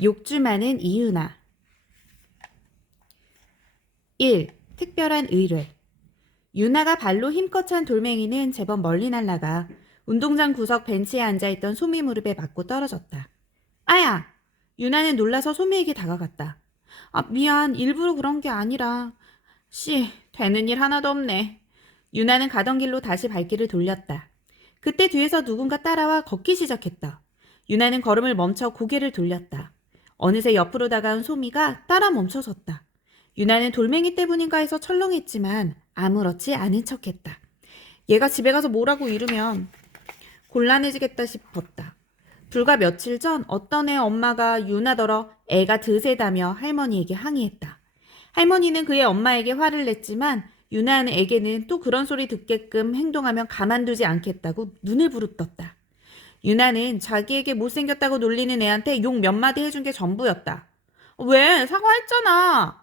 욕주 많은 이유나. 1. 특별한 의뢰. 유나가 발로 힘껏 찬 돌멩이는 제법 멀리 날아가 운동장 구석 벤치에 앉아있던 소미 무릎에 맞고 떨어졌다. 아야! 유나는 놀라서 소미에게 다가갔다. 미안. 일부러 그런 게 아니라. 되는 일 하나도 없네. 유나는 가던 길로 다시 발길을 돌렸다. 그때 뒤에서 누군가 따라와 걷기 시작했다. 유나는 걸음을 멈춰 고개를 돌렸다. 어느새 옆으로 다가온 소미가 따라 멈춰섰다. 유나는 돌멩이 때문인가 해서 철렁했지만 아무렇지 않은 척했다. 얘가 집에 가서 뭐라고 이르면 곤란해지겠다 싶었다. 불과 며칠 전 어떤 애 엄마가 유나더러 애가 드세다며 할머니에게 항의했다. 할머니는 그의 엄마에게 화를 냈지만 유나에게는 또 그런 소리 듣게끔 행동하면 가만두지 않겠다고 눈을 부릅떴다. 유나는 자기에게 못생겼다고 놀리는 애한테 욕 몇 마디 해준 게 전부였다. 왜? 사과했잖아.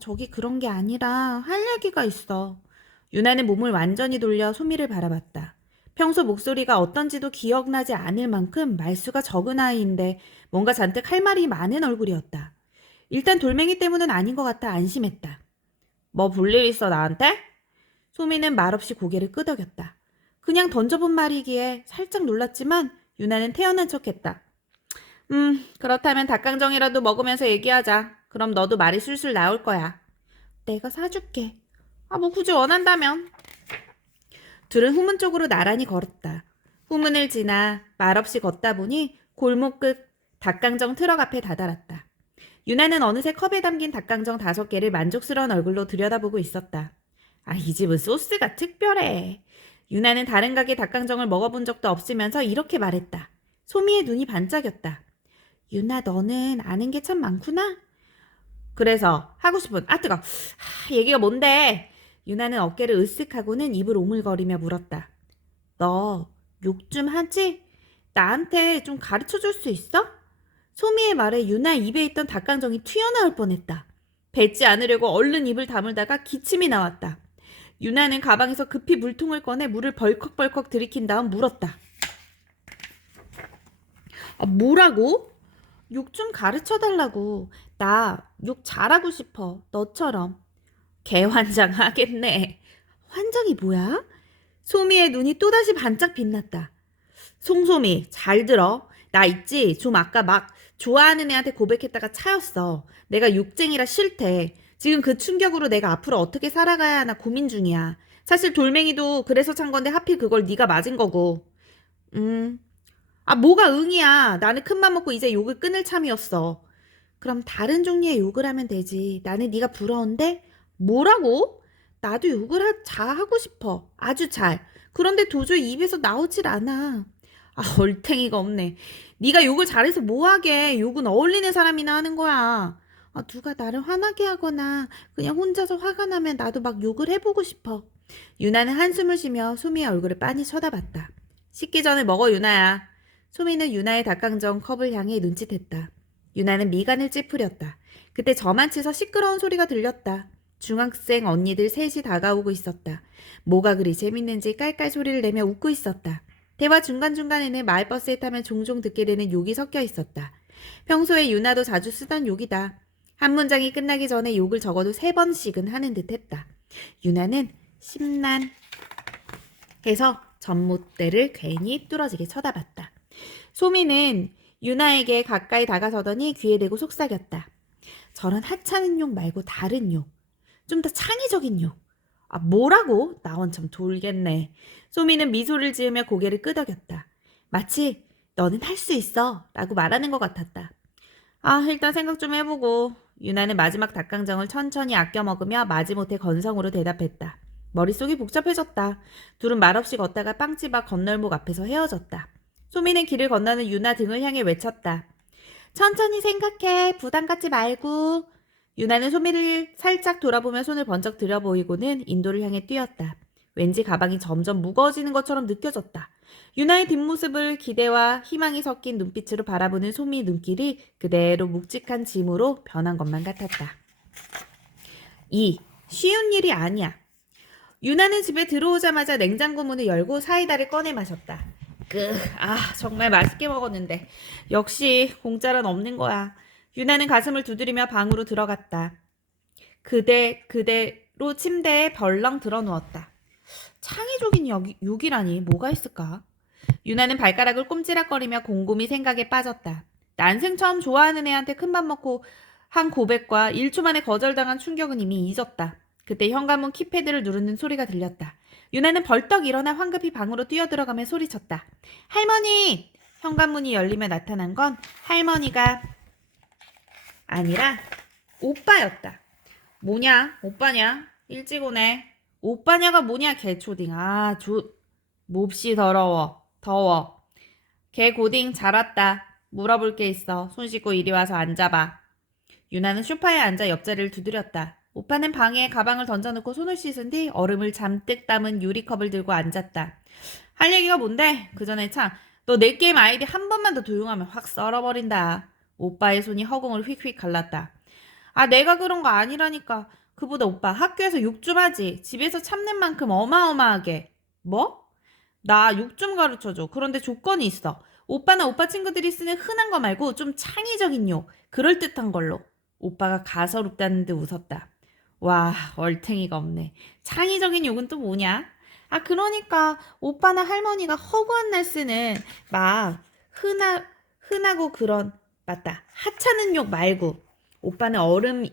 저기 그런 게 아니라 할 얘기가 있어. 유나는 몸을 완전히 돌려 소미를 바라봤다. 평소 목소리가 어떤지도 기억나지 않을 만큼 말수가 적은 아이인데 뭔가 잔뜩 할 말이 많은 얼굴이었다. 일단 돌멩이 때문은 아닌 것 같아 안심했다. 뭐 볼일 있어 나한테? 소미는 말없이 고개를 끄덕였다. 그냥 던져본 말이기에 살짝 놀랐지만 유나는 태연한 척했다. 그렇다면 닭강정이라도 먹으면서 얘기하자. 그럼 너도 말이 술술 나올 거야. 내가 사줄게. 뭐 굳이 원한다면. 둘은 후문 쪽으로 나란히 걸었다. 후문을 지나 말없이 걷다 보니 골목 끝 닭강정 트럭 앞에 다다랐다. 유나는 어느새 컵에 담긴 닭강정 5개를 만족스러운 얼굴로 들여다보고 있었다. 이 집은 소스가 특별해. 유나는 다른 가게 닭강정을 먹어본 적도 없으면서 이렇게 말했다. 소미의 눈이 반짝였다. 유나 너는 아는 게 참 많구나? 그래서 하고 싶은 뜨거. 얘기가 뭔데? 유나는 어깨를 으쓱하고는 입을 오물거리며 물었다. 너 욕 좀 하지? 나한테 좀 가르쳐줄 수 있어? 소미의 말에 유나 입에 있던 닭강정이 튀어나올 뻔했다. 뱉지 않으려고 얼른 입을 다물다가 기침이 나왔다. 유나는 가방에서 급히 물통을 꺼내 물을 벌컥벌컥 들이킨 다음 물었다. 뭐라고? 욕 좀 가르쳐달라고. 나 욕 잘하고 싶어. 너처럼. 개환장하겠네. 환장이 뭐야? 소미의 눈이 또다시 반짝 빛났다. 송소미, 잘 들어. 나 있지? 좀 아까 막 좋아하는 애한테 고백했다가 차였어. 내가 욕쟁이라 싫대. 지금 그 충격으로 내가 앞으로 어떻게 살아가야 하나 고민 중이야. 사실 돌멩이도 그래서 찬 건데 하필 그걸 네가 맞은 거고. 뭐가 응이야. 나는 큰맘 먹고 이제 욕을 끊을 참이었어. 그럼 다른 종류의 욕을 하면 되지. 나는 네가 부러운데? 뭐라고? 나도 욕을 하고 싶어. 아주 잘. 그런데 도저히 입에서 나오질 않아. 얼탱이가 없네. 네가 욕을 잘해서 뭐하게. 욕은 어울리는 사람이나 하는 거야. 누가 나를 화나게 하거나 그냥 혼자서 화가 나면 나도 막 욕을 해보고 싶어. 유나는 한숨을 쉬며 소미의 얼굴을 빤히 쳐다봤다. 식기 전에 먹어 유나야. 소미는 유나의 닭강정 컵을 향해 눈짓했다. 유나는 미간을 찌푸렸다. 그때 저만치서 시끄러운 소리가 들렸다. 중학생 언니들 셋이 다가오고 있었다. 뭐가 그리 재밌는지 깔깔 소리를 내며 웃고 있었다. 대화 중간중간에는 마을버스에 타면 종종 듣게 되는 욕이 섞여 있었다. 평소에 유나도 자주 쓰던 욕이다. 한 문장이 끝나기 전에 욕을 적어도 3번씩은 하는 듯 했다. 유나는 심란해서 전봇대를 괜히 뚫어지게 쳐다봤다. 소미는 유나에게 가까이 다가서더니 귀에 대고 속삭였다. 저런 하찮은 욕 말고 다른 욕. 좀 더 창의적인 욕. 뭐라고? 나 원참 돌겠네. 소미는 미소를 지으며 고개를 끄덕였다. 마치 너는 할 수 있어 라고 말하는 것 같았다. 일단 생각 좀 해보고. 유나는 마지막 닭강정을 천천히 아껴 먹으며 마지못해 건성으로 대답했다. 머릿속이 복잡해졌다. 둘은 말없이 걷다가 빵집 앞 건널목 앞에서 헤어졌다. 소미는 길을 건너는 유나 등을 향해 외쳤다. 천천히 생각해. 부담 갖지 말고. 유나는 소미를 살짝 돌아보며 손을 번쩍 들여 보이고는 인도를 향해 뛰었다. 왠지 가방이 점점 무거워지는 것처럼 느껴졌다. 유나의 뒷모습을 기대와 희망이 섞인 눈빛으로 바라보는 소미의 눈길이 그대로 묵직한 짐으로 변한 것만 같았다. 쉬운 일이 아니야. 유나는 집에 들어오자마자 냉장고 문을 열고 사이다를 꺼내 마셨다. 정말 맛있게 먹었는데. 역시 공짜는 없는 거야. 유나는 가슴을 두드리며 방으로 들어갔다. 그대로 침대에 벌렁 들어 누웠다. 창의적인 욕이라니 뭐가 있을까? 유나는 발가락을 꼼지락거리며 곰곰이 생각에 빠졌다. 난생 처음 좋아하는 애한테 큰맘 먹고 한 고백과 1초 만에 거절당한 충격은 이미 잊었다. 그때 현관문 키패드를 누르는 소리가 들렸다. 유나는 벌떡 일어나 황급히 방으로 뛰어들어가며 소리쳤다. 할머니! 현관문이 열리며 나타난 건 할머니가 아니라 오빠였다. 뭐냐? 오빠냐? 일찍 오네. 오빠냐가 뭐냐? 개초딩. 몹시 더워. 개 고딩 잘 왔다. 물어볼 게 있어. 손 씻고 이리 와서 앉아봐. 유나는 소파에 앉아 옆자리를 두드렸다. 오빠는 방에 가방을 던져놓고 손을 씻은 뒤 얼음을 잔뜩 담은 유리컵을 들고 앉았다. 할 얘기가 뭔데? 그 전에 참, 너 내 게임 아이디 한 번만 더 도용하면 확 썰어버린다. 오빠의 손이 허공을 휙휙 갈랐다. 내가 그런 거 아니라니까. 그보다 오빠 학교에서 욕 좀 하지. 집에서 참는 만큼 어마어마하게. 뭐? 나 욕 좀 가르쳐줘. 그런데 조건이 있어. 오빠나 오빠 친구들이 쓰는 흔한 거 말고 좀 창의적인 욕. 그럴듯한 걸로. 오빠가 가소롭다는 듯 웃었다. 와, 얼탱이가 없네. 창의적인 욕은 또 뭐냐? 그러니까 오빠나 할머니가 허구한 날 쓰는 막 흔하고 그런 맞다. 하찮은 욕 말고. 오빠는 얼음을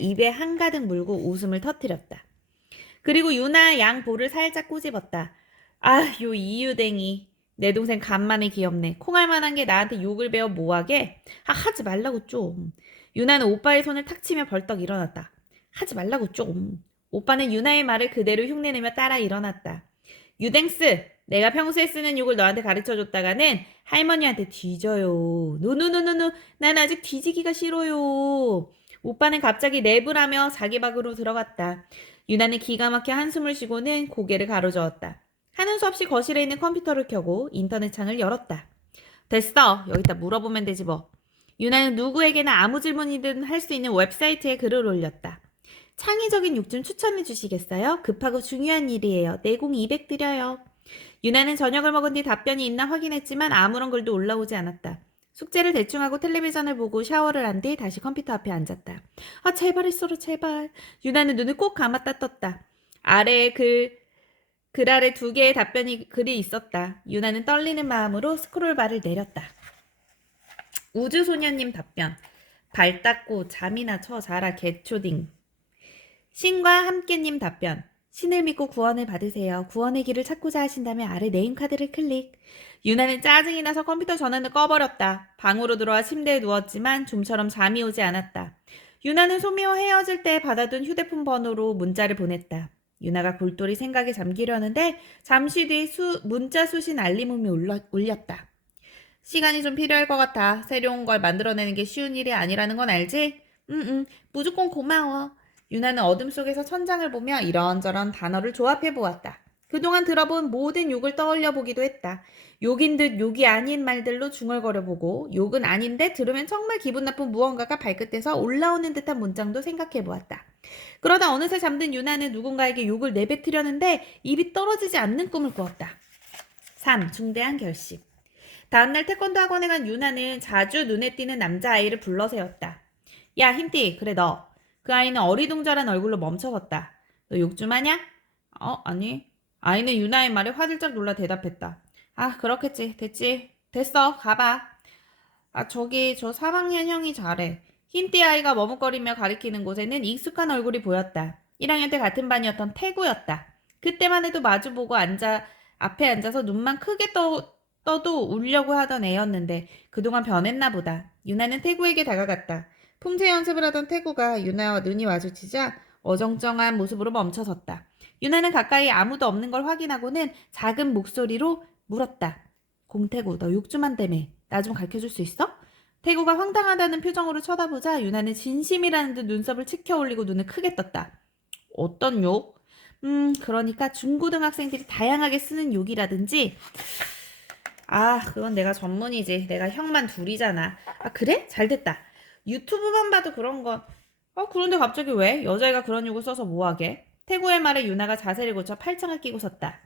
입에 한가득 물고 웃음을 터뜨렸다. 그리고 유나 양 볼을 살짝 꼬집었다. 요 이유댕이. 내 동생 간만에 귀엽네. 콩알만한 게 나한테 욕을 배워 뭐하게? 하지 말라고 좀. 유나는 오빠의 손을 탁 치며 벌떡 일어났다. 하지 말라고 좀. 오빠는 유나의 말을 그대로 흉내내며 따라 일어났다. 유댕스, 내가 평소에 쓰는 욕을 너한테 가르쳐줬다가는 할머니한테 뒤져요. 노노노노노, 난 아직 뒤지기가 싫어요. 오빠는 갑자기 랩을 하며 자기 방으로 들어갔다. 유나는 기가 막혀 한숨을 쉬고는 고개를 가로저었다. 하는 수 없이 거실에 있는 컴퓨터를 켜고 인터넷 창을 열었다. 됐어. 여기다 물어보면 되지 뭐. 유나는 누구에게나 아무 질문이든 할 수 있는 웹사이트에 글을 올렸다. 창의적인 욕 좀 추천해 주시겠어요? 급하고 중요한 일이에요. 내공 200 드려요. 유나는 저녁을 먹은 뒤 답변이 있나 확인했지만 아무런 글도 올라오지 않았다. 숙제를 대충 하고 텔레비전을 보고 샤워를 한 뒤 다시 컴퓨터 앞에 앉았다. 제발 했어라 제발. 유나는 눈을 꼭 감았다 떴다. 아래에 글 아래 2개의 글이 있었다. 유나는 떨리는 마음으로 스크롤바를 내렸다. 우주소녀님 답변. 발 닦고 잠이나 쳐 자라 개초딩. 신과 함께님 답변. 신을 믿고 구원을 받으세요. 구원의 길을 찾고자 하신다면 아래 네임카드를 클릭. 유나는 짜증이 나서 컴퓨터 전원을 꺼버렸다. 방으로 들어와 침대에 누웠지만 좀처럼 잠이 오지 않았다. 유나는 소미와 헤어질 때 받아둔 휴대폰 번호로 문자를 보냈다. 유나가 골똘히 생각에 잠기려는데 잠시 뒤 문자 수신 알림음이 울렸다. 시간이 좀 필요할 것 같아. 새로운 걸 만들어내는 게 쉬운 일이 아니라는 건 알지? 무조건 고마워. 유나는 어둠 속에서 천장을 보며 이런저런 단어를 조합해 보았다. 그동안 들어본 모든 욕을 떠올려 보기도 했다. 욕인 듯 욕이 아닌 말들로 중얼거려 보고 욕은 아닌데 들으면 정말 기분 나쁜 무언가가 발끝에서 올라오는 듯한 문장도 생각해 보았다. 그러다 어느새 잠든 유나는 누군가에게 욕을 내뱉으려는데 입이 떨어지지 않는 꿈을 꾸었다. 3. 중대한 결심. 다음날 태권도 학원에 간 유나는 자주 눈에 띄는 남자아이를 불러세웠다. 야, 흰띠, 그래 너. 그 아이는 어리둥절한 얼굴로 멈춰섰다. 너 욕 좀 하냐? 아니. 아이는 유나의 말에 화들짝 놀라 대답했다. 그렇겠지. 됐지. 됐어. 가봐. 저기 저 3학년 형이 잘해. 흰띠 아이가 머뭇거리며 가리키는 곳에는 익숙한 얼굴이 보였다. 1학년 때 같은 반이었던 태구였다. 그때만 해도 마주보고 앞에 앉아서 눈만 크게 떠도 울려고 하던 애였는데 그동안 변했나 보다. 유나는 태구에게 다가갔다. 품새 연습을 하던 태구가 유나와 눈이 마주치자 어정쩡한 모습으로 멈춰섰다. 유나는 가까이 아무도 없는 걸 확인하고는 작은 목소리로 물었다. 공태구, 너 욕 좀 한다며. 나 좀 가르쳐줄 수 있어? 태구가 황당하다는 표정으로 쳐다보자 유나는 진심이라는 듯 눈썹을 치켜 올리고 눈을 크게 떴다. 어떤 욕? 그러니까 중고등학생들이 다양하게 쓰는 욕이라든지 그건 내가 전문이지. 내가 형만 둘이잖아. 그래? 잘됐다. 유튜브만 봐도 그런 건 그런데 갑자기 왜? 여자애가 그런 욕을 써서 뭐하게? 태구의 말에 유나가 자세를 고쳐 팔짱을 끼고 섰다.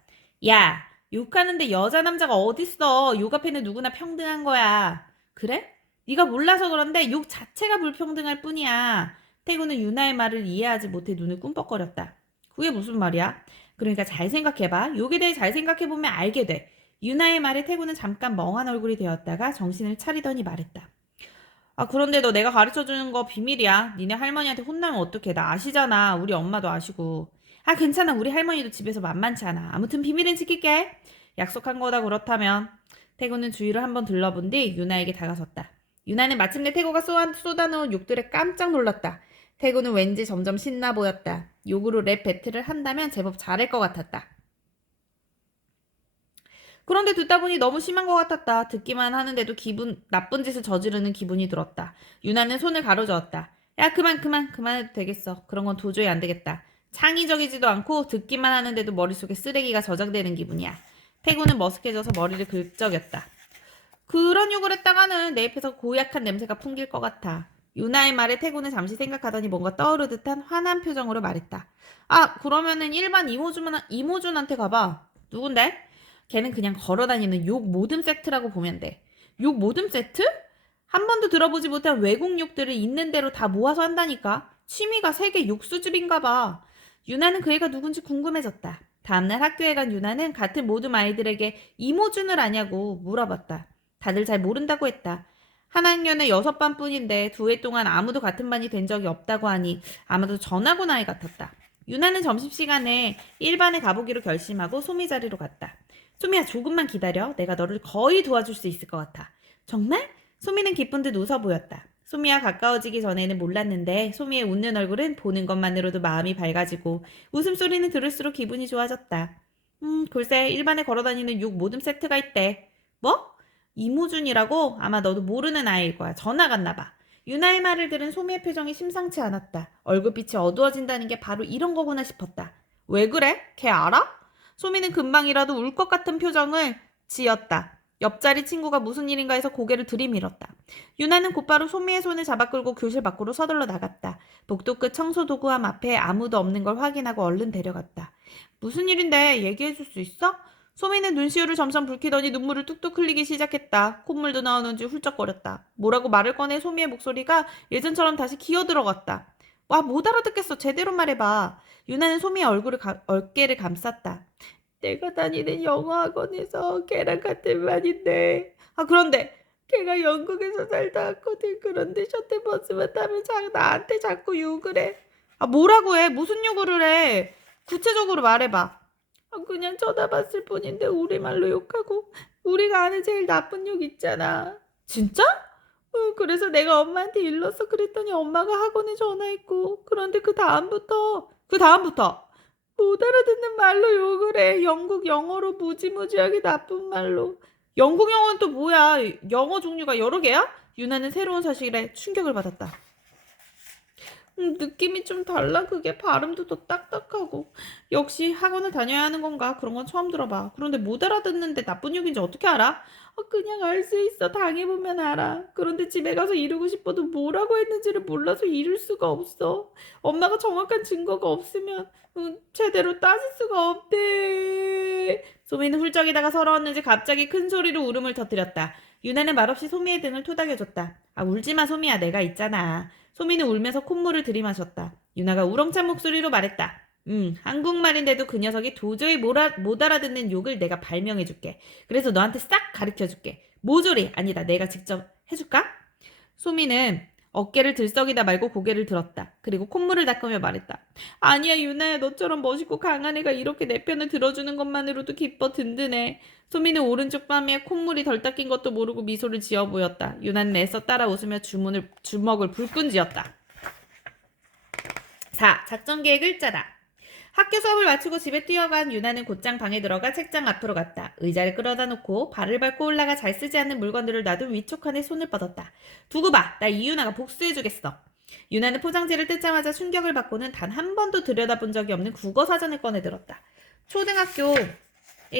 야, 욕하는데 여자 남자가 어딨어. 욕 앞에는 누구나 평등한 거야. 그래? 네가 몰라서 그런데 욕 자체가 불평등할 뿐이야. 태구는 유나의 말을 이해하지 못해 눈을 꿈뻑거렸다. 그게 무슨 말이야? 그러니까 잘 생각해봐. 욕에 대해 잘 생각해보면 알게 돼. 유나의 말에 태구는 잠깐 멍한 얼굴이 되었다가 정신을 차리더니 말했다. 아, 그런데 너 내가 가르쳐주는 거 비밀이야. 니네 할머니한테 혼나면 어떡해. 나 아시잖아. 우리 엄마도 아시고. 아, 괜찮아. 우리 할머니도 집에서 만만치 않아. 아무튼 비밀은 지킬게. 약속한 거다 그렇다면. 태구는 주위를 한번 둘러본 뒤 유나에게 다가섰다. 유나는 마침내 태구가 쏟아놓은 욕들에 깜짝 놀랐다. 태구는 왠지 점점 신나 보였다. 욕으로 랩 배틀을 한다면 제법 잘할 것 같았다. 그런데 듣다 보니 너무 심한 것 같았다. 듣기만 하는데도 나쁜 짓을 저지르는 기분이 들었다. 유나는 손을 가로저었다. 야, 그만해도 되겠어. 그런 건 도저히 안 되겠다. 창의적이지도 않고 듣기만 하는데도 머릿속에 쓰레기가 저장되는 기분이야. 태구는 머쓱해져서 머리를 긁적였다. 그런 욕을 했다가는 내 입에서 고약한 냄새가 풍길 것 같아. 유나의 말에 태구는 잠시 생각하더니 뭔가 떠오르듯한 화난 표정으로 말했다. 아, 그러면은 일반 이모준한테 가봐. 누군데? 걔는 그냥 걸어다니는 욕 모듬 세트라고 보면 돼. 욕 모듬 세트? 한 번도 들어보지 못한 외국 욕들을 있는 대로 다 모아서 한다니까. 취미가 세계 욕 수집인가 봐. 유나는 그 애가 누군지 궁금해졌다. 다음날 학교에 간 유나는 같은 모듬 아이들에게 이모준을 아냐고 물어봤다. 다들 잘 모른다고 했다. 한 학년에 6반뿐인데 2해 동안 아무도 같은 반이 된 적이 없다고 하니 아마도 전학온 아이 같았다. 유나는 점심시간에 1반에 가보기로 결심하고 소미 자리로 갔다. 소미야, 조금만 기다려. 내가 너를 거의 도와줄 수 있을 것 같아. 정말? 소미는 기쁜 듯 웃어 보였다. 소미와 가까워지기 전에는 몰랐는데 소미의 웃는 얼굴은 보는 것만으로도 마음이 밝아지고 웃음소리는 들을수록 기분이 좋아졌다. 글쎄, 일반에 걸어다니는 욕 모듬 세트가 있대. 뭐? 이모준이라고? 아마 너도 모르는 아이일 거야. 전화 갔나 봐. 유나의 말을 들은 소미의 표정이 심상치 않았다. 얼굴빛이 어두워진다는 게 바로 이런 거구나 싶었다. 왜 그래? 걔 알아? 소미는 금방이라도 울 것 같은 표정을 지었다. 옆자리 친구가 무슨 일인가 해서 고개를 들이밀었다. 유나는 곧바로 소미의 손을 잡아 끌고 교실 밖으로 서둘러 나갔다. 복도 끝 청소도구함 앞에 아무도 없는 걸 확인하고 얼른 데려갔다. 무슨 일인데 얘기해 줄 수 있어? 소미는 눈시울을 점점 붉히더니 눈물을 뚝뚝 흘리기 시작했다. 콧물도 나오는지 훌쩍거렸다. 뭐라고 말을 꺼내 소미의 목소리가 예전처럼 다시 기어들어갔다. 와, 못 알아듣겠어. 제대로 말해봐. 유나는 소미의 어깨를 감쌌다. 내가 다니는 영어학원에서 걔랑 같은 반인데. 아, 그런데 걔가 영국에서 살다 왔거든. 그런데 셔틀버스만 타면 나한테 자꾸 욕을 해. 아, 뭐라고 해? 무슨 욕을 해? 구체적으로 말해봐. 아, 그냥 쳐다봤을 뿐인데 우리말로 욕하고 우리가 아는 제일 나쁜 욕 있잖아. 진짜? 그래서 내가 엄마한테 일렀어. 그랬더니 엄마가 학원에 전화했고 그런데 그 다음부터 못 알아듣는 말로 욕을 해. 영국 영어로 무지무지하게 나쁜 말로. 영국 영어는 또 뭐야? 영어 종류가 여러 개야? 유나는 새로운 사실에 충격을 받았다. 느낌이 좀 달라. 그게 발음도 더 딱딱하고. 역시 학원을 다녀야 하는 건가? 그런 건 처음 들어봐. 그런데 못 알아듣는데 나쁜 욕인지 어떻게 알아? 그냥 알 수 있어. 당해보면 알아. 그런데 집에 가서 이루고 싶어도 뭐라고 했는지를 몰라서 이룰 수가 없어. 엄마가 정확한 증거가 없으면 제대로 따질 수가 없대. 소미는 훌쩍이다가 서러웠는지 갑자기 큰 소리로 울음을 터뜨렸다. 유나는 말없이 소미의 등을 토닥여줬다. 아, 울지마 소미야. 내가 있잖아. 소미는 울면서 콧물을 들이마셨다. 유나가 우렁찬 목소리로 말했다. 한국말인데도 그 녀석이 도저히 못 알아듣는 욕을 내가 발명해줄게. 그래서 너한테 싹 가르쳐줄게. 모조리 아니다. 내가 직접 해줄까? 소미는 어깨를 들썩이다 말고 고개를 들었다. 그리고 콧물을 닦으며 말했다. 아니야 유나야, 너처럼 멋있고 강한 애가 이렇게 내 편을 들어주는 것만으로도 기뻐 든든해. 소미는 오른쪽 뺨에 콧물이 덜 닦인 것도 모르고 미소를 지어 보였다. 유나는 애써 따라 웃으며 주먹을 불끈 쥐었다. 4. 작전 계획을 짜라. 학교 수업을 마치고 집에 뛰어간 유나는 곧장 방에 들어가 책장 앞으로 갔다. 의자를 끌어다 놓고 발을 밟고 올라가 잘 쓰지 않는 물건들을 놔둔 위촉칸에 손을 뻗었다. 두고 봐. 나 이유나가 복수해주겠어. 유나는 포장지를 뜯자마자 충격을 받고는 단 한 번도 들여다본 적이 없는 국어사전을 꺼내들었다. 초등학교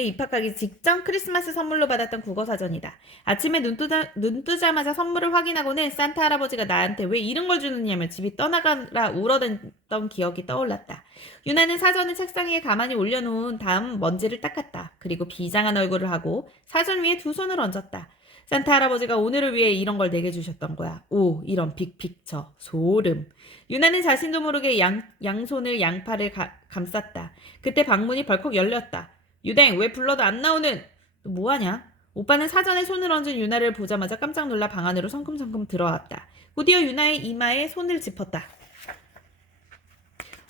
입학하기 직전 크리스마스 선물로 받았던 국어사전이다. 아침에 눈 뜨자마자 선물을 확인하고는 산타 할아버지가 나한테 왜 이런 걸 주느냐며 집이 떠나가라 울어댔던 기억이 떠올랐다. 유나는 사전을 책상 위에 가만히 올려놓은 다음 먼지를 닦았다. 그리고 비장한 얼굴을 하고 사전 위에 두 손을 얹었다. 산타 할아버지가 오늘을 위해 이런 걸 내게 주셨던 거야. 오, 이런 빅픽처. 소름. 유나는 자신도 모르게 양손을 양팔을 감쌌다. 그때 방문이 벌컥 열렸다. 유댕, 왜 불러도 안 나오는? 너 뭐하냐? 오빠는 사전에 손을 얹은 유나를 보자마자 깜짝 놀라 방 안으로 성큼성큼 들어왔다. 곧이어 유나의 이마에 손을 짚었다.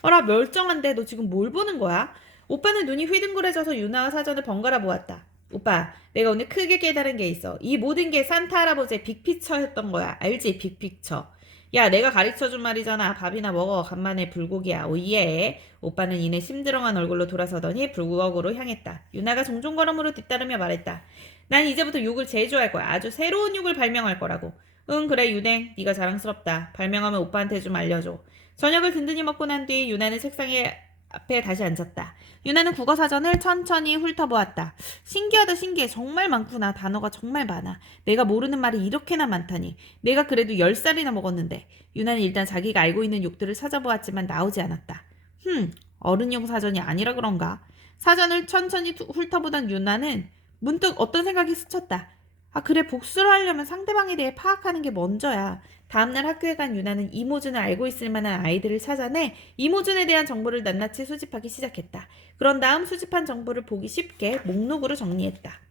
어라, 멀쩡한데 너 지금 뭘 보는 거야? 오빠는 눈이 휘둥그레져서 유나와 사전을 번갈아 보았다. 오빠, 내가 오늘 크게 깨달은 게 있어. 이 모든 게 산타 할아버지의 빅피처였던 거야. 알지? 빅피처. 야, 내가 가르쳐준 말이잖아. 밥이나 먹어. 간만에 불고기야. 오예. 오빠는 이내 심드렁한 얼굴로 돌아서더니 불국어로 향했다. 유나가 종종 걸음으로 뒤따르며 말했다. 난 이제부터 욕을 제일 좋아할 거야. 아주 새로운 욕을 발명할 거라고. 응, 그래, 유댕. 네가 자랑스럽다. 발명하면 오빠한테 좀 알려줘. 저녁을 든든히 먹고 난 뒤 유나는 책상에 앞에 다시 앉았다. 유나는 국어사전을 천천히 훑어보았다. 신기하다 신기해. 정말 많구나. 단어가 정말 많아. 내가 모르는 말이 이렇게나 많다니. 내가 그래도 10살이나 먹었는데. 유나는 일단 자기가 알고 있는 욕들을 찾아보았지만 나오지 않았다. 어른용 사전이 아니라 그런가? 사전을 천천히 훑어보던 유나는 문득 어떤 생각이 스쳤다. 아, 그래, 복수를 하려면 상대방에 대해 파악하는 게 먼저야. 다음날 학교에 간 유나는 이모준을 알고 있을 만한 아이들을 찾아내 이모준에 대한 정보를 낱낱이 수집하기 시작했다. 그런 다음 수집한 정보를 보기 쉽게 목록으로 정리했다.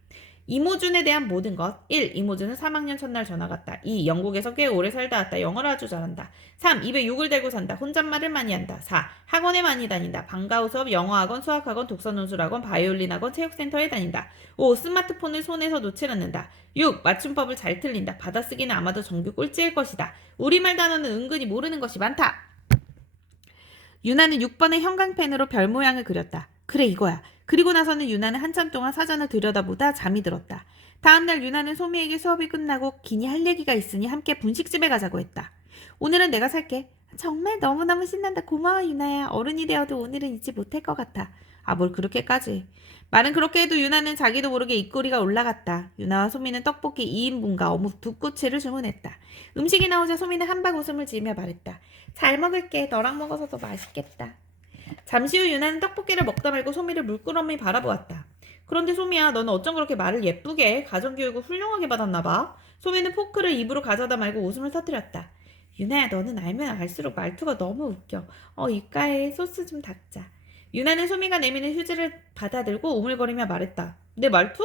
이모준에 대한 모든 것. 1. 이모준은 3학년 첫날 전학 갔다. 2. 영국에서 꽤 오래 살다 왔다. 영어를 아주 잘한다. 3. 입에 욕을 대고 산다. 혼잣말을 많이 한다. 4. 학원에 많이 다닌다. 방과후 수업, 영어학원, 수학학원, 독서논술학원, 바이올린학원, 체육센터에 다닌다. 5. 스마트폰을 손에서 놓질 않는다. 6. 맞춤법을 잘 틀린다. 받아쓰기는 아마도 정규 꼴찌일 것이다. 우리말 단어는 은근히 모르는 것이 많다. 유나는 6번의 형광펜으로 별 모양을 그렸다. 그래, 이거야. 그리고 나서는 유나는 한참 동안 사전을 들여다보다 잠이 들었다. 다음날 유나는 소미에게 수업이 끝나고 기니 할 얘기가 있으니 함께 분식집에 가자고 했다. 오늘은 내가 살게. 정말 너무너무 신난다. 고마워, 유나야. 어른이 되어도 오늘은 잊지 못할 것 같아. 아, 뭘 그렇게까지. 말은 그렇게 해도 유나는 자기도 모르게 입꼬리가 올라갔다. 유나와 소미는 떡볶이 2인분과 어묵 2꼬치를 주문했다. 음식이 나오자 소미는 한박 웃음을 지으며 말했다. 잘 먹을게. 너랑 먹어서 더 맛있겠다. 잠시 후 유나는 떡볶이를 먹다 말고 소미를 물끄러미 바라보았다. 그런데 소미야, 너는 어쩜 그렇게 말을 예쁘게 해? 가정교육을 훌륭하게 받았나 봐. 소미는 포크를 입으로 가져다 말고 웃음을 터뜨렸다. 유나야, 너는 알면 알수록 말투가 너무 웃겨. 입가에 소스 좀 닦자. 유나는 소미가 내미는 휴지를 받아들고 우물거리며 말했다. 내 말투?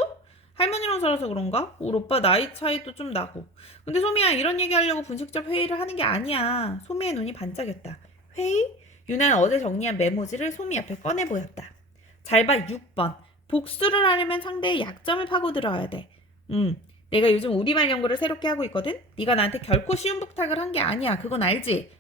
할머니랑 살아서 그런가? 우리 오빠 나이 차이도 좀 나고. 근데 소미야, 이런 얘기하려고 분식집 회의를 하는 게 아니야. 소미의 눈이 반짝였다. 회의? 유나는 어제 정리한 메모지를 소미 앞에 꺼내 보였다. 잘 봐, 6번. 복수를 하려면 상대의 약점을 파고들어야 돼. 내가 요즘 우리말 연구를 새롭게 하고 있거든? 네가 나한테 결코 쉬운 부탁을 한 게 아니야. 그건 알지?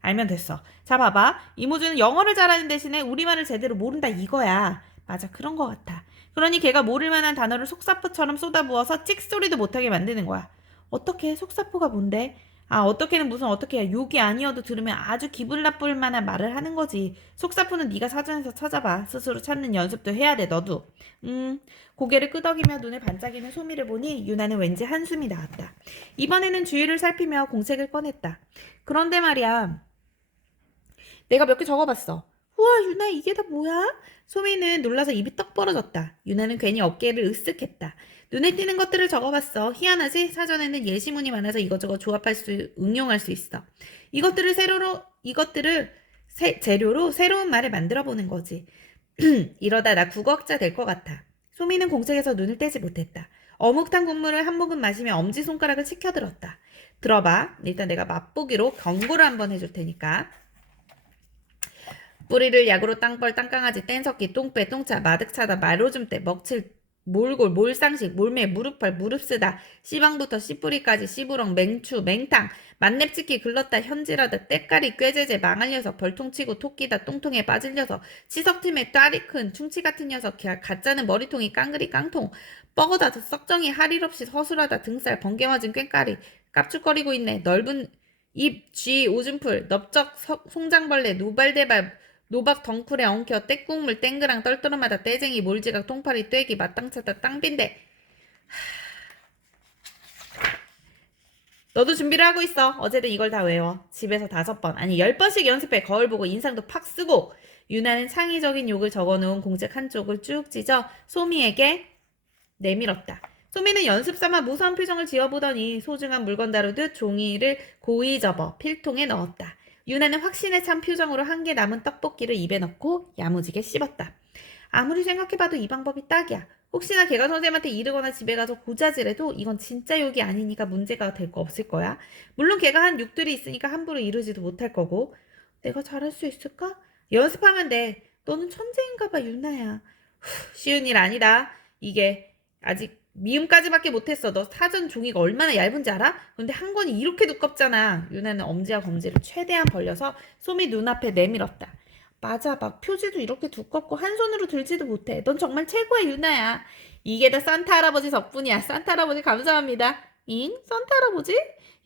알면 됐어. 자, 봐봐. 이모주는 영어를 잘하는 대신에 우리말을 제대로 모른다 이거야. 맞아, 그런 거 같아. 그러니 걔가 모를 만한 단어를 속사포처럼 쏟아부어서 찍소리도 못하게 만드는 거야. 어떻게? 속사포가 뭔데? 아, 어떻게는 무슨 어떻게야. 욕이 아니어도 들으면 아주 기분 나쁠 만한 말을 하는 거지. 속사포는 네가 사전에서 찾아봐. 스스로 찾는 연습도 해야 돼, 너도. 고개를 끄덕이며 눈을 반짝이는 소미를 보니 유나는 왠지 한숨이 나왔다. 이번에는 주위를 살피며 공책을 꺼냈다. 그런데 말이야. 내가 몇 개 적어봤어. 우와, 유나, 이게 다 뭐야? 소미는 놀라서 입이 떡 벌어졌다. 유나는 괜히 어깨를 으쓱했다. 눈에 띄는 것들을 적어봤어. 희한하지? 사전에는 예시문이 많아서 이것저것 응용할 수 있어. 이것들을 재료로 새로운 말을 만들어 보는 거지. 이러다 나 국어학자 될 것 같아. 소미는 공책에서 눈을 떼지 못했다. 어묵탕 국물을 한 모금 마시며 엄지손가락을 치켜들었다. 들어봐. 일단 내가 맛보기로 경고를 한번 해줄 테니까. 뿌리를 약으로 땅벌, 땅강아지, 뗀석기, 똥배, 똥차, 마득차다, 말오줌대, 먹칠, 몰골, 몰상식, 몰매, 무릎팔, 무릅쓰다, 씨방부터 씨뿌리까지, 씨부렁, 맹추, 맹탕, 만렙찍기, 글렀다, 현질하다, 때까리, 꾀제제, 망할 녀석, 벌통치고, 토끼다, 똥통에 빠질 녀석, 치석팀에 따리 큰, 충치 같은 녀석, 가짜는 머리통이 깡그리 깡통, 뻐거다, 썩정이 할 일 없이 허술하다, 등살, 번개 맞은 꾀까리, 깝죽거리고 있네, 넓은 입, 쥐, 오줌풀, 넓적 송장벌레, 노발대발, 노박 덩쿨에 엉켜 떼국물 땡그랑 떨떠름하다 떼쟁이 몰지각 통파리 떼기 마땅차다 땅빈대. 너도 준비를 하고 있어. 어제든 이걸 다 외워. 집에서 5번, 아니 10번씩 연습해. 거울 보고 인상도 팍 쓰고. 유나는 창의적인 욕을 적어놓은 공책 한쪽을 쭉 찢어 소미에게 내밀었다. 소미는 연습삼아 무서운 표정을 지어보더니 소중한 물건 다루듯 종이를 고이 접어 필통에 넣었다. 유나는 확신에 찬 표정으로 한 개 남은 떡볶이를 입에 넣고 야무지게 씹었다. 아무리 생각해봐도 이 방법이 딱이야. 혹시나 걔가 선생님한테 이르거나 집에 가서 고자질해도 이건 진짜 욕이 아니니까 문제가 될 거 없을 거야. 물론 걔가 한 욕들이 있으니까 함부로 이르지도 못할 거고. 내가 잘할 수 있을까? 연습하면 돼. 너는 천재인가 봐, 유나야. 쉬운 일 아니다. 이게 아직 미음까지밖에 못했어. 너 사전 종이가 얼마나 얇은지 알아? 근데 한 권이 이렇게 두껍잖아. 유나는 엄지와 검지를 최대한 벌려서 소미 눈앞에 내밀었다. 맞아, 막 표지도 이렇게 두껍고 한 손으로 들지도 못해. 넌 정말 최고의 유나야. 이게 다 산타 할아버지 덕분이야. 산타 할아버지 감사합니다. 잉? 산타 할아버지?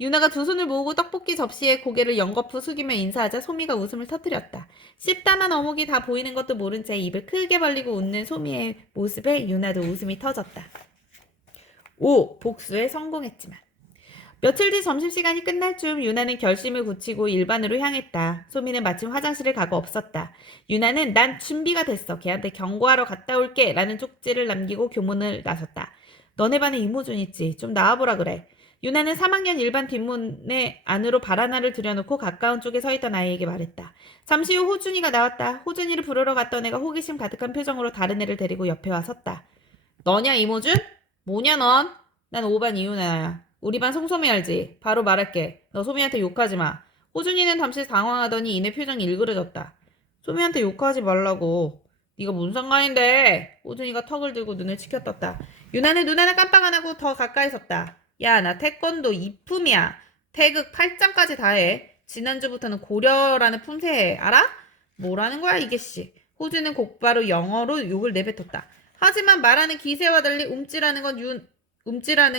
유나가 두 손을 모으고 떡볶이 접시에 고개를 연거푸 숙이며 인사하자 소미가 웃음을 터뜨렸다. 씹다만 어묵이 다 보이는 것도 모른 채 입을 크게 벌리고 웃는 소미의 모습에 유나도 웃음이 터졌다. 복수에 성공했지만. 며칠 뒤 점심시간이 끝날 쯤 유나는 결심을 굳히고 일반으로 향했다. 소미는 마침 화장실을 가고 없었다. 유나는 난 준비가 됐어. 걔한테 경고하러 갔다 올게 라는 쪽지를 남기고 교문을 나섰다. 너네 반에 이모준 있지? 좀 나와보라 그래. 유나는 3학년 일반 뒷문에 안으로 발 하나를 들여놓고 가까운 쪽에 서 있던 아이에게 말했다. 잠시 후 호준이가 나왔다. 호준이를 부르러 갔던 애가 호기심 가득한 표정으로 다른 애를 데리고 옆에 와 섰다. 너냐 이모준? 뭐냐 넌? 난 5반 이윤아야. 우리 반 송소미 알지? 바로 말할게. 너 소미한테 욕하지 마. 호준이는 잠시 당황하더니 이내 표정이 일그러졌다. 소미한테 욕하지 말라고. 네가 뭔 상관인데? 호준이가 턱을 들고 눈을 치켜떴다. 유나는 눈 하나 깜빡 안 하고 더 가까이 섰다. 야, 나 태권도 2품이야. 태극 8장까지 다 해. 지난주부터는 고려라는 품새해. 알아? 뭐라는 거야 이게 씨. 호준은 곧바로 영어로 욕을 내뱉었다. 하지만 말하는 기세와 달리 움찔하는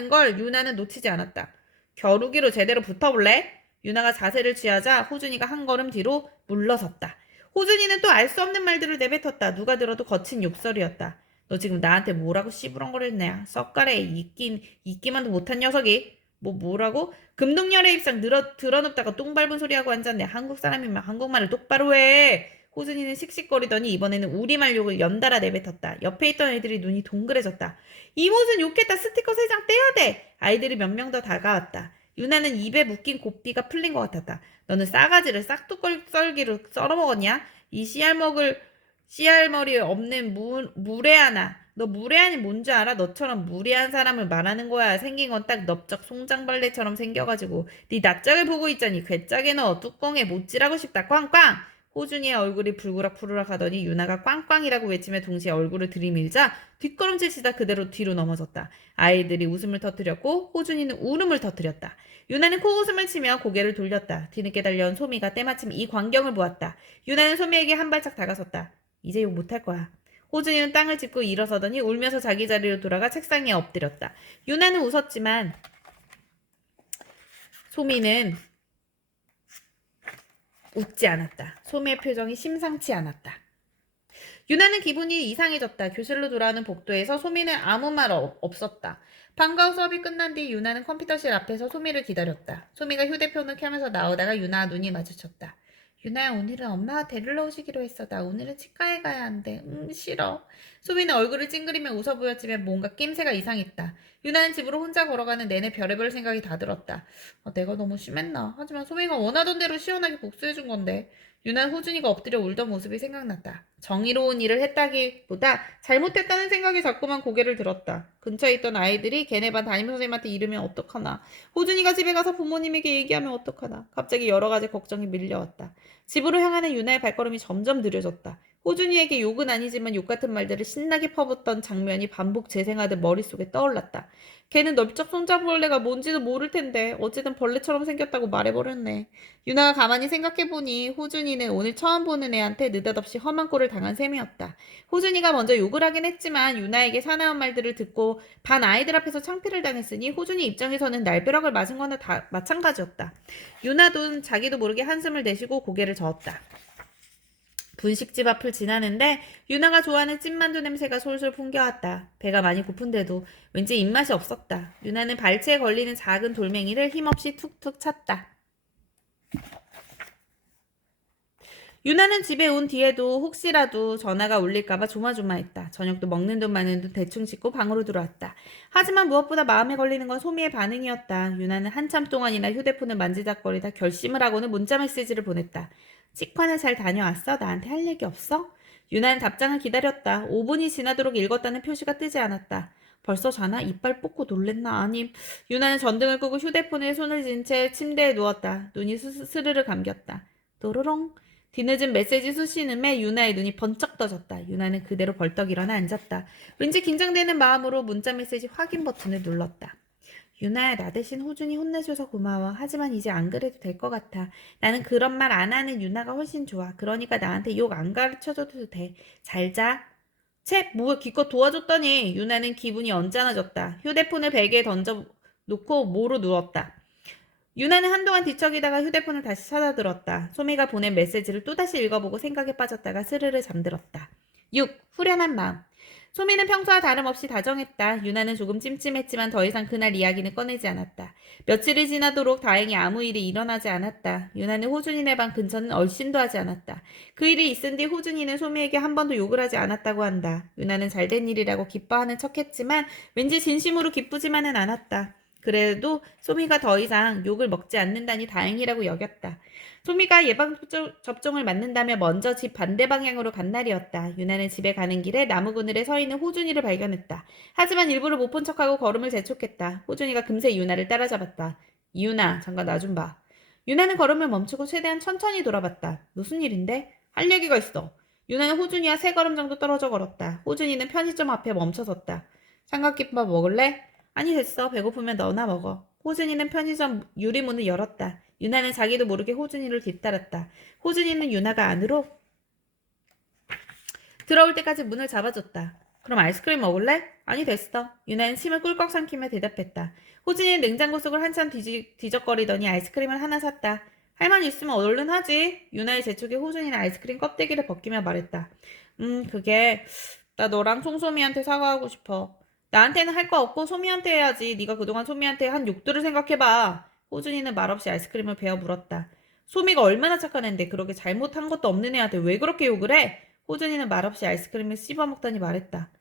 걸 유나는 놓치지 않았다. 겨루기로 제대로 붙어볼래? 유나가 자세를 취하자 호준이가 한 걸음 뒤로 물러섰다. 호준이는 또 알 수 없는 말들을 내뱉었다. 누가 들어도 거친 욕설이었다. 너 지금 나한테 뭐라고 씨부렁거렸냐? 썩가래 있기만도 못한 녀석이. 뭐라고? 금동열의 입상 드러눕다가 똥 밟은 소리하고 앉았네. 한국 사람이면 한국말을 똑바로 해. 호준이는 씩씩거리더니 이번에는 우리말 욕을 연달아 내뱉었다. 옆에 있던 애들이 눈이 동그래졌다. 이모준 욕했다. 스티커 3장 떼야 돼. 아이들이 몇 명 더 다가왔다. 유나는 입에 묶인 고삐가 풀린 것 같았다. 너는 싸가지를 싹둑썰기로 썰어먹었냐? 이 씨알머리 없는 무례하나. 너 무례한이 뭔지 알아? 너처럼 무례한 사람을 말하는 거야. 생긴 건 딱 넓적 송장벌레처럼 생겨가지고 네 낯짝을 보고 있자니 괴짝에 넣어 뚜껑에 못질하고 싶다. 꽝꽝! 호준이의 얼굴이 불그락푸르락 하더니 유나가 꽝꽝이라고 외치며 동시에 얼굴을 들이밀자 뒷걸음질 치다 그대로 뒤로 넘어졌다. 아이들이 웃음을 터뜨렸고 호준이는 울음을 터뜨렸다. 유나는 코웃음을 치며 고개를 돌렸다. 뒤늦게 달려온 소미가 때마침 이 광경을 보았다. 유나는 소미에게 한 발짝 다가섰다. 이제 욕 못할 거야. 호준이는 땅을 짚고 일어서더니 울면서 자기 자리로 돌아가 책상에 엎드렸다. 유나는 웃었지만 소미는 웃지 않았다. 소미의 표정이 심상치 않았다. 유나는 기분이 이상해졌다. 교실로 돌아오는 복도에서 소미는 아무 말 없었다. 방과 후 수업이 끝난 뒤 유나는 컴퓨터실 앞에서 소미를 기다렸다. 소미가 휴대폰을 켜면서 나오다가 유나와 눈이 마주쳤다. 유나야, 오늘은 엄마가 데리러 오시기로 했어. 나 오늘은 치과에 가야 한대. 싫어. 소미는 얼굴을 찡그리며 웃어 보였지만 뭔가 낌새가 이상했다. 유나는 집으로 혼자 걸어가는 내내 별의별 생각이 다 들었다. 내가 너무 심했나? 하지만 소미가 원하던 대로 시원하게 복수해준 건데. 유나는 호준이가 엎드려 울던 모습이 생각났다. 정의로운 일을 했다기보다 잘못했다는 생각이 자꾸만 고개를 들었다. 근처에 있던 아이들이 걔네 반 담임선생님한테 이르면 어떡하나. 호준이가 집에 가서 부모님에게 얘기하면 어떡하나. 갑자기 여러 가지 걱정이 밀려왔다. 집으로 향하는 유나의 발걸음이 점점 느려졌다. 호준이에게 욕은 아니지만 욕 같은 말들을 신나게 퍼붓던 장면이 반복 재생하듯 머릿속에 떠올랐다. 걔는 넓적 손잡벌레가 뭔지도 모를 텐데 어쨌든 벌레처럼 생겼다고 말해버렸네. 유나가 가만히 생각해보니 호준이는 오늘 처음 보는 애한테 느닷없이 험한 꼴을 당한 셈이었다. 호준이가 먼저 욕을 하긴 했지만 유나에게 사나운 말들을 듣고 반 아이들 앞에서 창피를 당했으니 호준이 입장에서는 날벼락을 맞은 거나 다 마찬가지였다. 유나도 자기도 모르게 한숨을 내쉬고 고개를 저었다. 분식집 앞을 지나는데 유나가 좋아하는 찐만두 냄새가 솔솔 풍겨왔다. 배가 많이 고픈데도 왠지 입맛이 없었다. 유나는 발치에 걸리는 작은 돌멩이를 힘없이 툭툭 찼다. 유나는 집에 온 뒤에도 혹시라도 전화가 울릴까봐 조마조마했다. 저녁도 먹는 돈 마는 돈 대충 씻고 방으로 들어왔다. 하지만 무엇보다 마음에 걸리는 건 소미의 반응이었다. 유나는 한참 동안이나 휴대폰을 만지작거리다 결심을 하고는 문자 메시지를 보냈다. 치과는 잘 다녀왔어? 나한테 할 얘기 없어? 유나는 답장을 기다렸다. 5분이 지나도록 읽었다는 표시가 뜨지 않았다. 벌써 자나? 이빨 뽑고 놀랬나? 아님. 유나는 전등을 끄고 휴대폰에 손을 쥔 채 침대에 누웠다. 눈이 스르르 감겼다. 또로롱. 뒤늦은 메시지 수신음에 유나의 눈이 번쩍 떠졌다. 유나는 그대로 벌떡 일어나 앉았다. 왠지 긴장되는 마음으로 문자 메시지 확인 버튼을 눌렀다. 유나야, 나 대신 호준이 혼내줘서 고마워. 하지만 이제 안 그래도 될 것 같아. 나는 그런 말 안 하는 유나가 훨씬 좋아. 그러니까 나한테 욕 안 가르쳐줘도 돼. 잘 자. 채, 뭐야 기껏 도와줬더니. 유나는 기분이 언짢아졌다. 휴대폰을 베개에 던져 놓고 모로 누웠다. 유나는 한동안 뒤척이다가 휴대폰을 다시 찾아들었다. 소미가 보낸 메시지를 또다시 읽어보고 생각에 빠졌다가 스르르 잠들었다. 6. 후련한 마음. 소미는 평소와 다름없이 다정했다. 유나는 조금 찜찜했지만 더 이상 그날 이야기는 꺼내지 않았다. 며칠이 지나도록 다행히 아무 일이 일어나지 않았다. 유나는 호준이네 방 근처는 얼씬도 하지 않았다. 그 일이 있은 뒤 호준이는 소미에게 한 번도 욕을 하지 않았다고 한다. 유나는 잘된 일이라고 기뻐하는 척했지만 왠지 진심으로 기쁘지만은 않았다. 그래도 소미가 더 이상 욕을 먹지 않는다니 다행이라고 여겼다. 소미가 예방접종을 맞는다며 먼저 집 반대 방향으로 간 날이었다. 유나는 집에 가는 길에 나무 그늘에 서 있는 호준이를 발견했다. 하지만 일부러 못 본 척하고 걸음을 재촉했다. 호준이가 금세 유나를 따라잡았다. 이유나, 잠깐 나 좀 봐. 유나는 걸음을 멈추고 최대한 천천히 돌아봤다. 무슨 일인데? 할 얘기가 있어. 유나는 호준이와 세 걸음 정도 떨어져 걸었다. 호준이는 편의점 앞에 멈춰섰다. 삼각김밥 먹을래? 아니 됐어. 배고프면 너나 먹어. 호준이는 편의점 유리문을 열었다. 유나는 자기도 모르게 호준이를 뒤따랐다. 호준이는 유나가 안으로 들어올 때까지 문을 잡아줬다. 그럼 아이스크림 먹을래? 아니 됐어. 유나는 침을 꿀꺽 삼키며 대답했다. 호준이는 냉장고 속을 한참 뒤적거리더니 아이스크림을 하나 샀다. 할 말 있으면 얼른 하지. 유나의 재촉에 호준이는 아이스크림 껍데기를 벗기며 말했다. 그게 나 너랑 송소미한테 사과하고 싶어. 나한테는 할 거 없고 소미한테 해야지. 네가 그동안 소미한테 한 욕들을 생각해봐. 호준이는 말없이 아이스크림을 베어 물었다. 소미가 얼마나 착한 앤데 그렇게 잘못한 것도 없는 애한테 왜 그렇게 욕을 해? 호준이는 말없이 아이스크림을 씹어먹더니 말했다.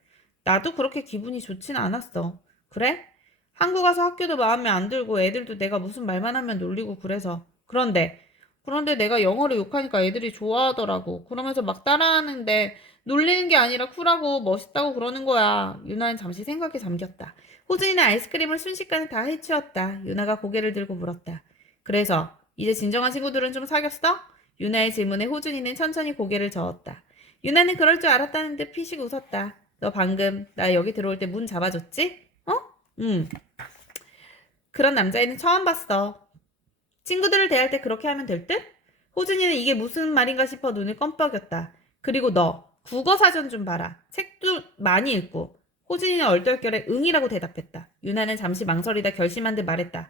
나도 그렇게 기분이 좋진 않았어. 그래? 한국 와서 학교도 마음에 안 들고 애들도 내가 무슨 말만 하면 놀리고 그래서. 그런데 내가 영어를 욕하니까 애들이 좋아하더라고. 그러면서 막 따라하는데 놀리는 게 아니라 쿨하고 멋있다고 그러는 거야. 유나는 잠시 생각에 잠겼다. 호준이는 아이스크림을 순식간에 다 해치웠다. 유나가 고개를 들고 물었다. 그래서 이제 진정한 친구들은 좀 사귀었어? 유나의 질문에 호준이는 천천히 고개를 저었다. 유나는 그럴 줄 알았다는 듯 피식 웃었다. 너 방금 나 여기 들어올 때 문 잡아줬지? 어? 응. 그런 남자애는 처음 봤어. 친구들을 대할 때 그렇게 하면 될 듯? 호준이는 이게 무슨 말인가 싶어 눈을 껌뻑였다. 그리고 너 국어 사전 좀 봐라. 책도 많이 읽고. 호준이는 얼떨결에 응이라고 대답했다. 유나는 잠시 망설이다 결심한 듯 말했다.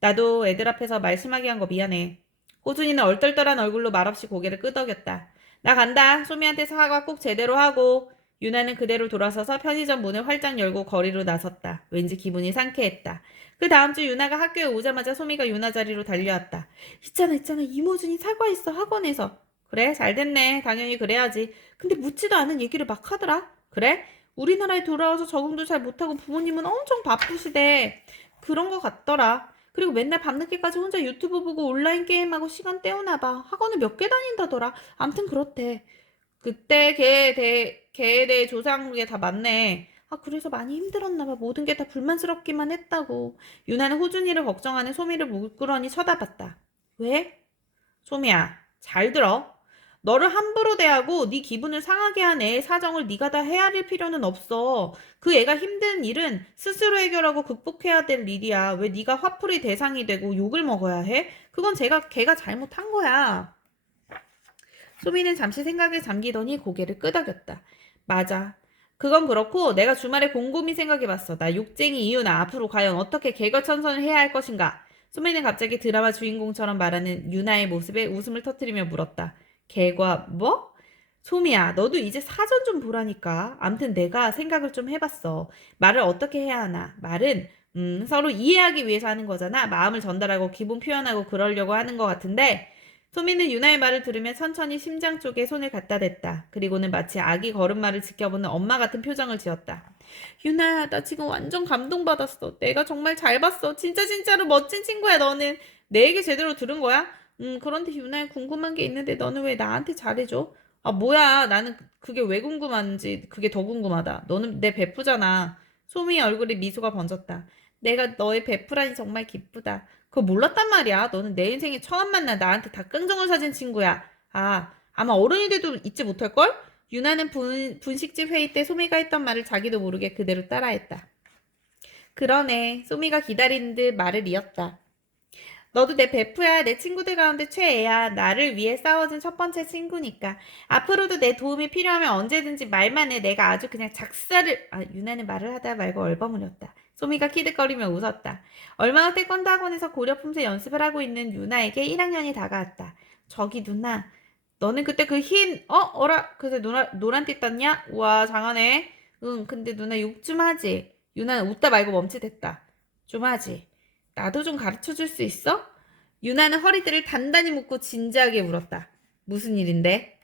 나도 애들 앞에서 말 심하게 한 거 미안해. 호준이는 얼떨떨한 얼굴로 말없이 고개를 끄덕였다. 나 간다. 소미한테 사과 꼭 제대로 하고. 유나는 그대로 돌아서서 편의점 문을 활짝 열고 거리로 나섰다. 왠지 기분이 상쾌했다. 그 다음 주 유나가 학교에 오자마자 소미가 유나 자리로 달려왔다. 있잖아 이모준이 사과했어 학원에서. 그래 잘됐네. 당연히 그래야지. 근데 묻지도 않은 얘기를 막 하더라. 그래? 우리나라에 돌아와서 적응도 잘 못하고 부모님은 엄청 바쁘시대. 그런 거 같더라. 그리고 맨날 밤늦게까지 혼자 유튜브 보고 온라인 게임하고 시간 때우나 봐. 학원을 몇 개 다닌다더라. 암튼 그렇대. 그때 걔에 대해 조사한 게 다 맞네. 아, 그래서 많이 힘들었나 봐. 모든 게 다 불만스럽기만 했다고. 유나는 호준이를 걱정하는 소미를 물끄러니 쳐다봤다. 왜? 소미야, 잘 들어. 너를 함부로 대하고 네 기분을 상하게 한 애의 사정을 네가 다 헤아릴 필요는 없어. 그 애가 힘든 일은 스스로 해결하고 극복해야 될 일이야. 왜 네가 화풀이 대상이 되고 욕을 먹어야 해? 그건 걔가 잘못한 거야. 소미는 잠시 생각에 잠기더니 고개를 끄덕였다. 맞아. 그건 그렇고 내가 주말에 곰곰이 생각해봤어. 나 욕쟁이 이유나 앞으로 과연 어떻게 개거천선을 해야 할 것인가. 소미는 갑자기 드라마 주인공처럼 말하는 유나의 모습에 웃음을 터뜨리며 물었다. 개과 뭐? 소미야, 너도 이제 사전 좀 보라니까. 암튼 내가 생각을 좀 해봤어. 말을 어떻게 해야 하나? 말은 서로 이해하기 위해서 하는 거잖아. 마음을 전달하고 기분 표현하고 그러려고 하는 것 같은데 소미는 유나의 말을 들으며 천천히 심장 쪽에 손을 갖다 댔다. 그리고는 마치 아기 걸음마를 지켜보는 엄마 같은 표정을 지었다. 유나야, 나 지금 완전 감동받았어. 내가 정말 잘 봤어. 진짜 진짜로 멋진 친구야, 너는. 내 얘기 제대로 들은 거야? 그런데 유나야, 궁금한 게 있는데 너는 왜 나한테 잘해줘? 아, 뭐야. 나는 그게 왜 궁금한지 그게 더 궁금하다. 너는 내 베프잖아. 소미의 얼굴에 미소가 번졌다. 내가 너의 베프라니 정말 기쁘다. 그거 몰랐단 말이야. 너는 내 인생에 처음 만나 나한테 닭강정을 사준 친구야. 아, 아마 어른이 돼도 잊지 못할걸? 유나는 분식집 회의 때 소미가 했던 말을 자기도 모르게 그대로 따라했다. 그러네. 소미가 기다리는 듯 말을 이었다. 너도 내 베프야. 내 친구들 가운데 최애야. 나를 위해 싸워준 첫 번째 친구니까. 앞으로도 내 도움이 필요하면 언제든지 말만 해. 내가 아주 그냥 작사를... 아, 유나는 말을 하다 말고 얼버무렸다. 소미가 키득거리며 웃었다. 얼마 후 태권도 학원에서 고려 품새 연습을 하고 있는 유나에게 1학년이 다가왔다. 저기 누나, 너는 그때 그 어라? 그새 노란 띠 땄냐? 우와, 장하네. 응, 근데 누나 욕 좀 하지. 유나는 웃다 말고 멈칫했다. 좀 하지. 나도 좀 가르쳐 줄 수 있어? 유나는 허리띠를 단단히 묶고 진지하게 물었다. 무슨 일인데?